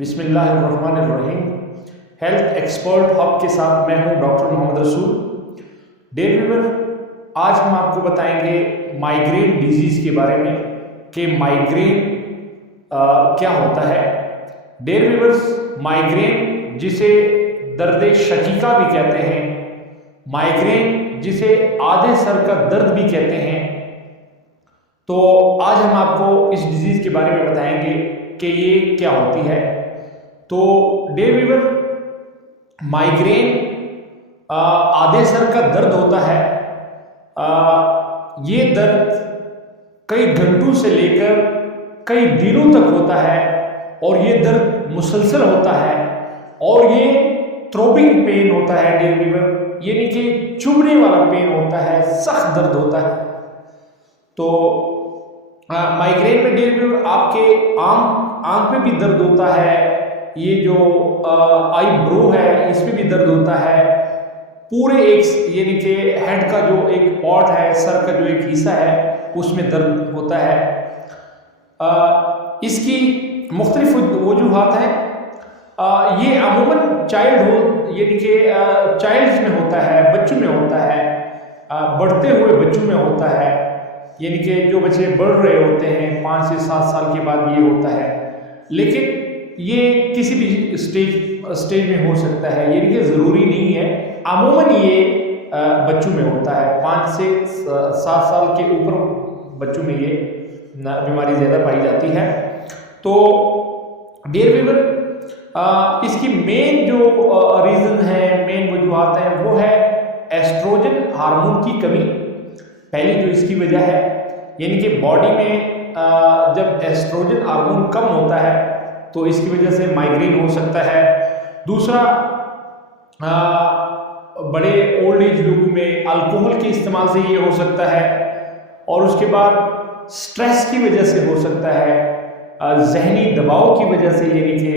बिस्मिल्लाहिर्रहमानिर्रहीम। Health expert hub के साथ मैं हूं डॉक्टर मोहम्मद रसूल। डियर व्यूअर, आज हम आपको बताएंगे माइग्रेन डिजीज़ के बारे में कि माइग्रेन क्या होता है। डियर व्यूअर्स, माइग्रेन जिसे दर्द शकीका भी कहते हैं, माइग्रेन जिसे आधे सर का दर्द भी कहते हैं, तो आज हम आपको इस डिजीज़ के बारे में बताएंगे कि ये क्या होती है। तो डियर व्यूअर, माइग्रेन आधे सर का दर्द होता है। ये दर्द कई घंटों से लेकर कई दिनों तक होता है और ये दर्द मुसलसल होता है और ये थ्रोबिंग पेन होता है। डियर व्यूअर, यानी कि चुभने वाला पेन होता है, सख्त दर्द होता है। तो माइग्रेन में डियर व्यूअर आपके आंख में भी दर्द होता है, ये जो आई ब्रो है इस पे भी दर्द होता है, पूरे एक यानी कि हेड का जो एक पार्ट है, सर का जो एक हिस्सा है उसमें दर्द होता है। इसकी मुख्तलिफ वजूहात हैं। ये अमूमन चाइल्डहुड यानी कि चाइल्ड्स में होता है, बच्चों में होता है, बढ़ते हुए बच्चों में होता है, यानी कि जो बच्चे बढ़ रहे होते हैं 5 से 7 साल के बाद ये होता है। लेकिन ये किसी भी स्टेज में हो सकता है, यानी कि ज़रूरी नहीं है। अमूमन ये बच्चों में होता है, 5 से 7 साल के ऊपर बच्चों में ये बीमारी ज़्यादा पाई जाती है। तो डियर व्यूअर, इसकी मेन जो रीज़न है, मेन वजूहात हैं, वो है एस्ट्रोजन हार्मोन की कमी। पहली जो इसकी वजह है, यानी कि बॉडी में जब एस्ट्रोजन हार्मोन कम होता है तो इसकी वजह से माइग्रेन हो सकता है। दूसरा, बड़े ओल्ड एज लोगों में अल्कोहल के इस्तेमाल से ये हो सकता है। और उसके बाद स्ट्रेस की वजह से हो सकता है, जहनी दबाव की वजह से, यानी कि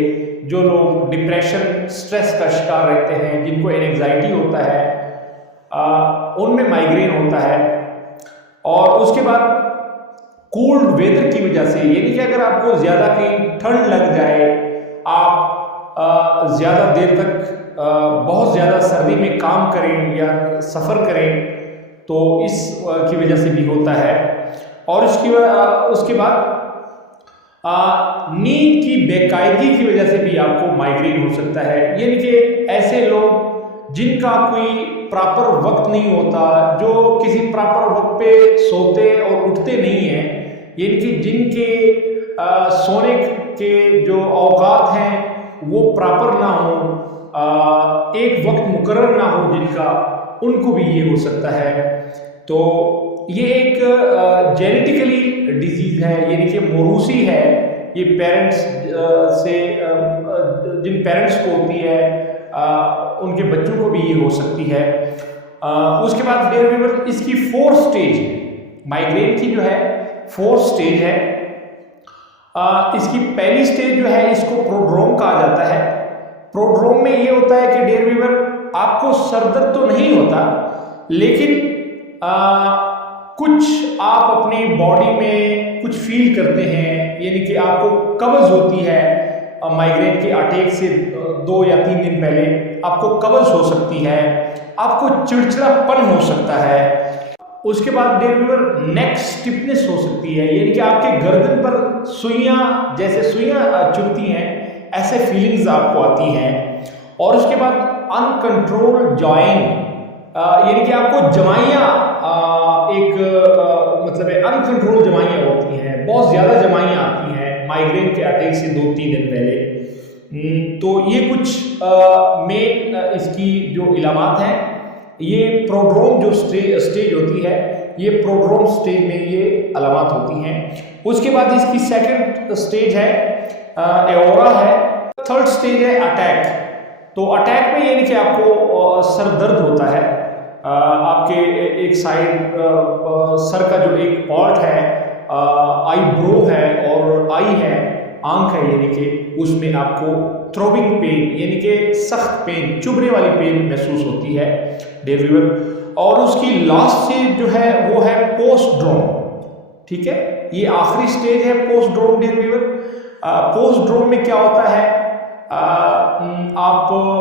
जो लोग डिप्रेशन स्ट्रेस का शिकार रहते हैं, जिनको एंजाइटी होता है, उनमें माइग्रेन होता है। और उसके बाद कोल्ड वेदर की वजह से, यानी कि अगर आपको ज़्यादा कहीं ठंड लग जाए, आप ज़्यादा देर तक बहुत ज़्यादा सर्दी में काम करें या सफ़र करें, तो इस की वजह से भी होता है। और उसके बाद नींद की बेकायदगी की वजह से भी आपको माइग्रेन हो सकता है। यानी कि ऐसे लोग जिनका कोई प्रॉपर वक्त नहीं होता, जो किसी प्रॉपर वक्त पे सोते और उठते नहीं हैं, यानी कि जिनके सोने के जो औकात हैं वो प्रॉपर ना हो, एक वक्त मुकर्रर ना हो जिनका, उनको भी ये हो सकता है। तो ये एक जेनेटिकली डिजीज़ है, यानी कि मौरूसी है। ये पेरेंट्स से जिन पेरेंट्स को होती है उनके बच्चों को भी ये हो सकती है। उसके बाद डियर व्यूअर, इसकी 4 स्टेज है। माइग्रेन की जो है 4 स्टेज है। इसकी पहली स्टेज जो है, इसको प्रोड्रोम कहा जाता है। प्रोड्रोम में ये होता है कि डियर व्यूअर, आपको सरदर्द तो नहीं होता, लेकिन कुछ आप अपनी बॉडी में कुछ फील करते हैं, यानी कि आपको कब्ज होती है। माइग्रेन के अटैक से 2 या 3 दिन पहले आपको कब्ज हो सकती है, आपको चिड़चिड़ापन हो सकता है। उसके बाद डियर व्यूअर, नेक स्टिफनेस हो सकती है, यानी कि आपके गर्दन पर जैसे सुइयां चुभती हैं, ऐसे फीलिंग्स आपको आती हैं। और उसके बाद अनकंट्रोल्ड जॉइंग, यानी कि आपको जमाइयाँ मतलब अनकंट्रोल जमाइयाँ होती हैं, बहुत ज़्यादा जमाइयाँ आती हैं माइग्रेन के अटैक से 2-3 दिन पहले। तो ये कुछ मेन इसकी जो इलामात हैं। ये प्रोड्रोम जो स्टेज होती है, ये प्रोड्रोम स्टेज में ये अलामत होती हैं। उसके बाद इसकी सेकंड स्टेज है एओरा है। थर्ड स्टेज है अटैक। तो अटैक में यानी कि आपको सर दर्द होता है, आपके एक साइड सर का जो एक पार्ट है, आई ब्रो है और आई है, आंख है, यानी कि उसमें आपको थ्रोबिंग पेन, यानी कि सख्त पेन, चुभने वाली पेन महसूस होती है डियर व्यूअर। और उसकी लास्ट स्टेज जो है वो है पोस्टड्रोम। ठीक है, ये आखिरी स्टेज है पोस्टड्रोम डियर व्यूअर। पोस्टड्रोम में क्या होता है आप